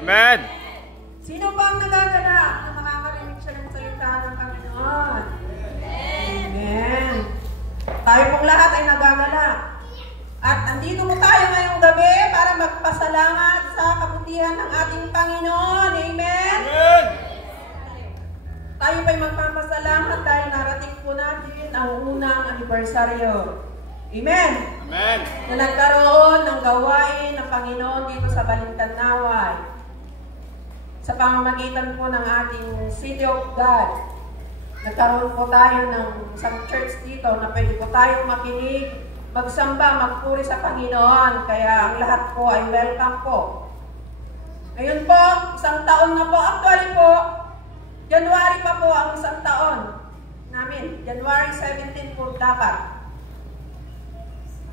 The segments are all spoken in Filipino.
Amen. Sino ba ang nagaganap na makakarinig siya ng salita ng Panginoon? Amen. Tayo pong lahat ay nagaganap. At andito po tayo ngayong gabi para magpasalamat sa kabutihan ng ating Panginoon. Amen? Amen. Tayo pa'y magpapasalamat dahil narating po natin ang unang anibersaryo. Amen? Amen. Na nagkaroon ng gawain ng Panginoon dito sa Balintawak. Sa pamamagitan po ng ating City of God. Nagkaroon po tayo ng isang church dito na pwede po tayong makinig, magsamba, magpuri sa Panginoon. Kaya ang lahat po ay welcome po. Ngayon po, isang taon na po. Actually po, January pa po ang isang taon namin. January 17 po dapat.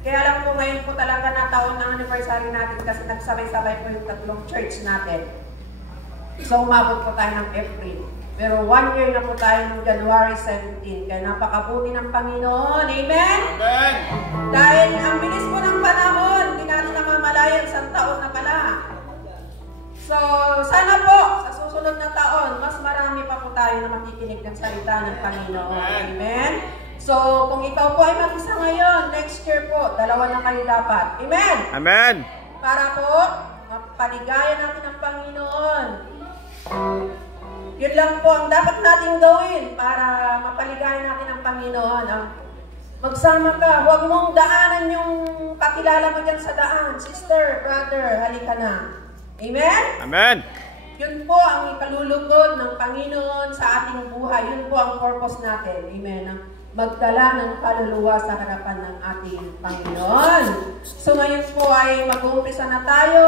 Kaya lang po ngayon po talaga na taon ng anniversary natin kasi nagsabay-sabay po yung tatlong church natin. So umabot po tayo ng April. Pero 1 year na po tayo ng January 17. Kaya napakabuti ng Panginoon. Amen? Amen. Dahil ang bilis po ng panahon, hindi natin namamalayan isang taon na pala. So sana po, sa susunod na taon, mas marami pa po tayo na makikinig ng salita ng Panginoon. Amen? So kung ikaw po ay mag-isa ngayon, next year po, 2 na kayo dapat. Amen? Amen. Para po, mapaligaya natin ang Panginoon. Yun lang po ang dapat natin gawin para mapaligaya natin ang Panginoon. Magsama ka, huwag mong daanan yung kakilala mo dyan sa daan. Sister, brother, halika na. Amen? Amen. Yun po ang ikalulugod ng Panginoon sa ating buhay. Yun po ang purpose natin. Amen? Magdala ng kaluluwa sa harapan ng ating Panginoon. So ngayon po ay mag-uumpisa na tayo,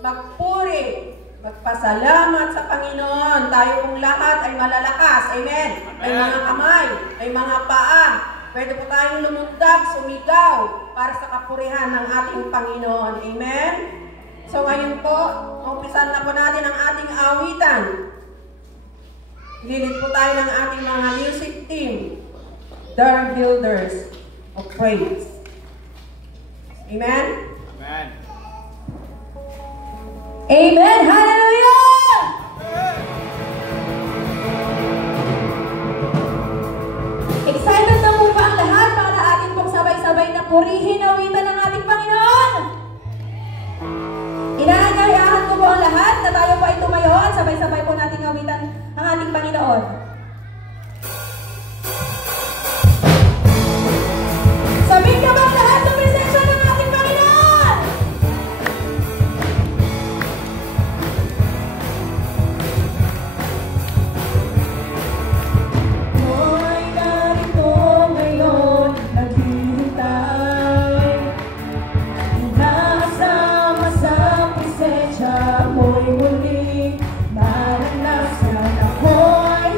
magpuri, magpasalamat sa Panginoon. Tayo pong lahat ay malalakas. Amen? May mga kamay, may mga paa. Pwede po tayong lumundag, sumigaw para sa kapurihan ng ating Panginoon. Amen? So ngayon po, umpisan na po natin ang ating awitan. Lilit po tayo ng ating mga music team. The Builders of Praise. Amen? Amen. Amen! Hallelujah! Excited na po ba ang lahat para atin pong sabay-sabay na purihin awitan ng ating Panginoon? Inaanyayahan ko po ang lahat na tayo po ay tumayo at sabay-sabay po nating awitan ang ating Panginoon. Sabihin ka ba ang lahat ng presensya ng ating Panginoon? Mo'y narito ngayon, naghihintay. Nasama sa presensya mo'y muli, maranasan ako'y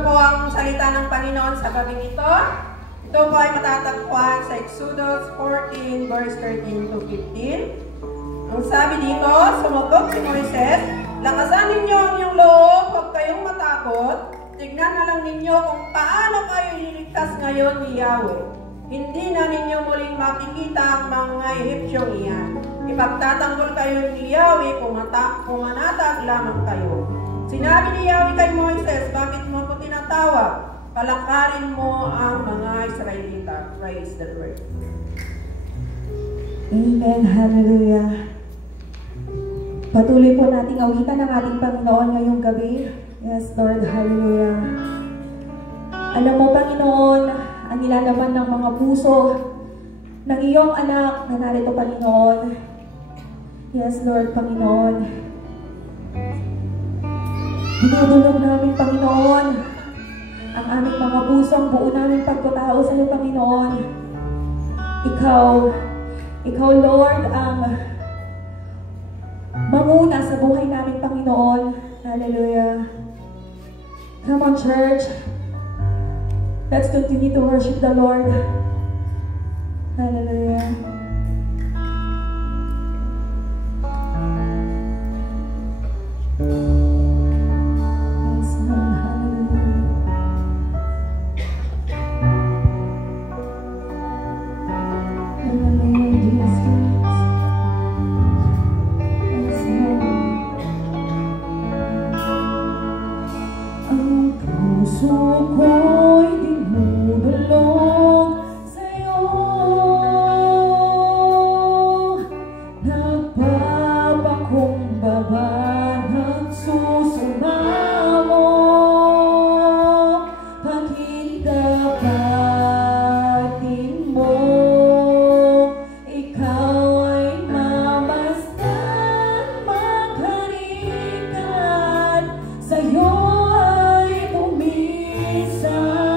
po ang salita ng Panginoon sa gabing ito. Ito po ay matatagpuan sa Exodus 14 verse 13 to 15. Ang sabi dito, sumagot si Moises, lakasan ninyo ang inyong loob, huwag kayong matakot. Tignan na lang ninyo kung paano kayo ililigtas ngayon ni Yahweh. Hindi na ninyo muling makikita ang mga Egyptyong iyan. Ipagtatanggol kayo ni Yahweh, pumanatag lamang kayo. Sinabi ni Yahweh kay Moises, bakit mo ko tinatawag? Palakarin mo ang mga Israelita. Praise the Lord. Amen. Hallelujah. Patuloy po nating awitan ang ating Panginoon ngayong gabi. Yes, Lord. Hallelujah. Alam mo, Panginoon, ang nilalaman ng mga puso ng iyong anak na narito, Panginoon. Yes, Lord, Panginoon. Dinudulog namin, Panginoon, ang aming mga puso, ang buo namin pagkatao sa iyo, Panginoon. Ikaw, Lord, ang manguna sa buhay namin, Panginoon. Hallelujah. Come on, church. Let's continue to worship the Lord. Hallelujah. Yes, Lord. Hallelujah. Hallelujah, Jesus. Yes, Lord. Ang puso ko'y dinudulog sa'yo. Nagpapakumbaba, nagsusumamo. Paghindapatin mo, ikaw ay mamasdan, magharikan. Sa'yo ay bumisay.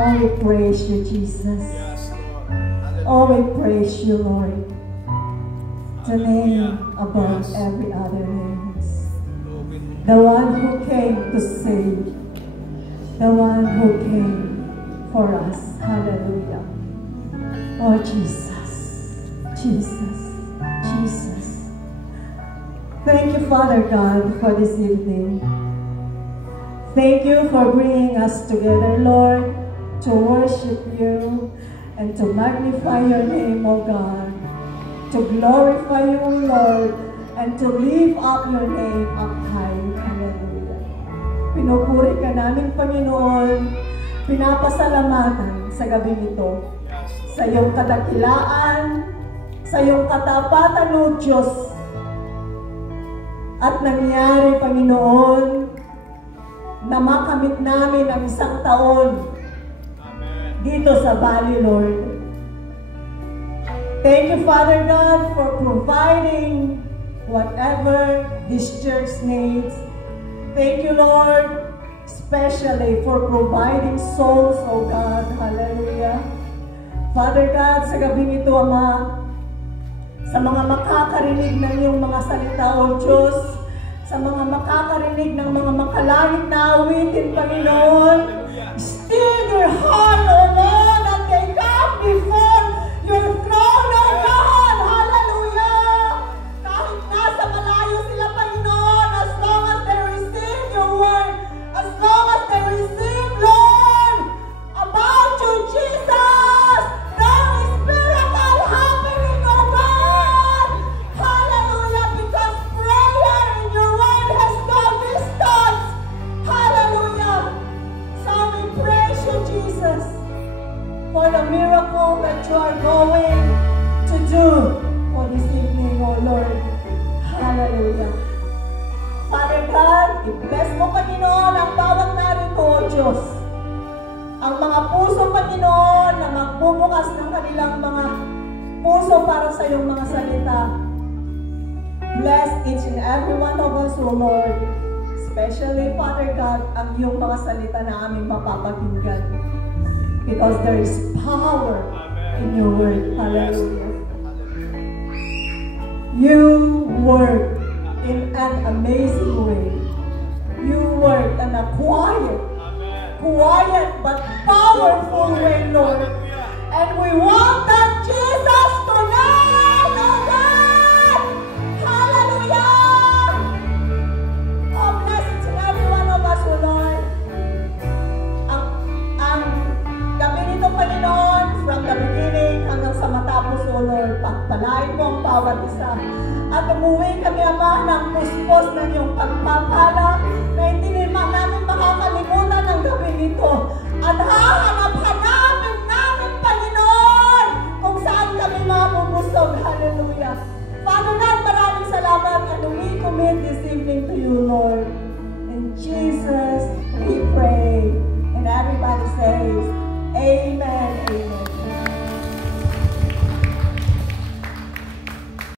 Oh, we praise you, Jesus. Oh, we praise you, Lord. The name above every other name. The one who came to save. The one who came for us. Hallelujah. Oh, Jesus. Jesus. Jesus. Thank you, Father God, for this evening. Thank you for bringing us together, Lord, to worship you and to magnify your name, O God, to glorify you, Lord, and to lift up your name up high. Hallelujah. Pinupuri ka namin, Panginoon, pinapasalamatan sa gabi nito, sa iyong kadakilaan, sa iyong katapatan, O Diyos. At nangyari, Panginoon, na makamit namin ang 1 taon dito sa Valley, Lord. Thank you, Father God, for providing whatever this church needs. Thank you, Lord, especially for providing souls, oh God. Hallelujah. Father God, sa gabing ito, Ama, sa mga makakarinig ng iyong mga salita, O Diyos, sa mga makakarinig ng mga makalangit na awitin, Panginoon, still your heart, O Lord, that they come before your throne, O God. Hallelujah. Kahit nasa malayo sila, Panginoon, as long as they receive your word, as long as they receive, Lord, about you, Jesus, there is miracle happening, O God. Hallelujah, because prayer in your word has no distance. Hallelujah. So we praise you, Jesus, for the miracle that you are going to do for this evening, O Lord. Hallelujah. Father God, i-bless mo, Panginoon, ang bawat narito, O Diyos. Ang mga puso, Panginoon, na magbubukas ng kanilang mga puso para sa iyong mga salita. Bless each and every one of us, O Lord. Especially, Father God, ang iyong mga salita na aming mapapakinggan. Because there is power in your word. Hallelujah. You work in an amazing way. You work in a quiet but powerful way, Lord. And we want that Jesus tonight, oh God! Hallelujah! Oh, bless each and every one of us, oh Lord. Ang gabi nito, Panginoon, from the beginning hanggang sa matapos, oh Lord, pagpalain mo ang bawat isa. At umuwi kami, Ama, ng puspos ng iyong pagpapala na hindi namin makakalimutan ang gabi nito. At hahanap-hanapin namin, Panginoon, kung saan kami mabubusog. Hallelujah. Father God, maraming salamat and we commit this evening to you, Lord. In Jesus, we pray. And everybody says, Amen.